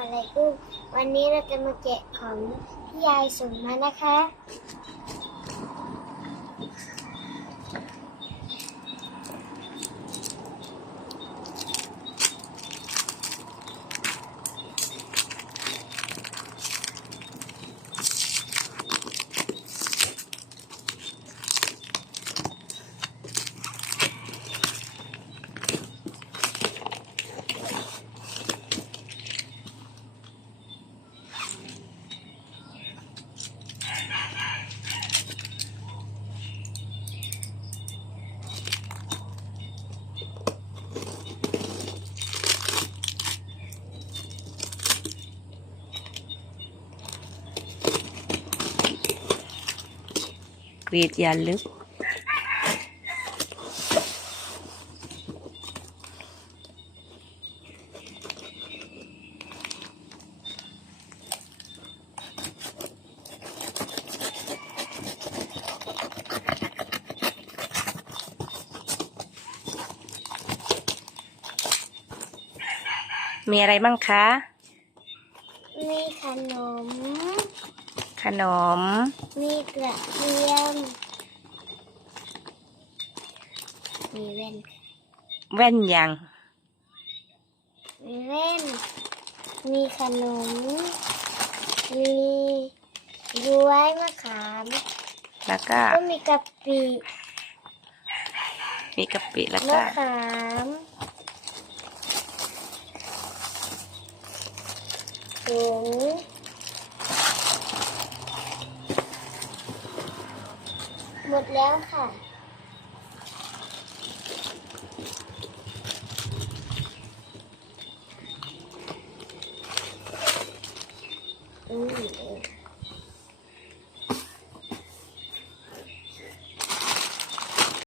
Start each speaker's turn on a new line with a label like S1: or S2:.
S1: อะไรกุ้งวันนี้เราจะมาแกะของพี่ยายส่งมานะคะ
S2: กรีดย่าลึก มีอะไรบ้างคะ
S1: มีขนม
S2: นม
S1: มีกระเทียม มีแว่นค่ะ
S2: แว่นยัง
S1: มีแว่น มีขนม มีย้วยมะขาม
S2: แล้วก็
S1: ก็มีกะปิ
S2: มีกะปิแล้ว
S1: มะ
S2: ก็
S1: ขามถุง มดแล้วค่ะ อืม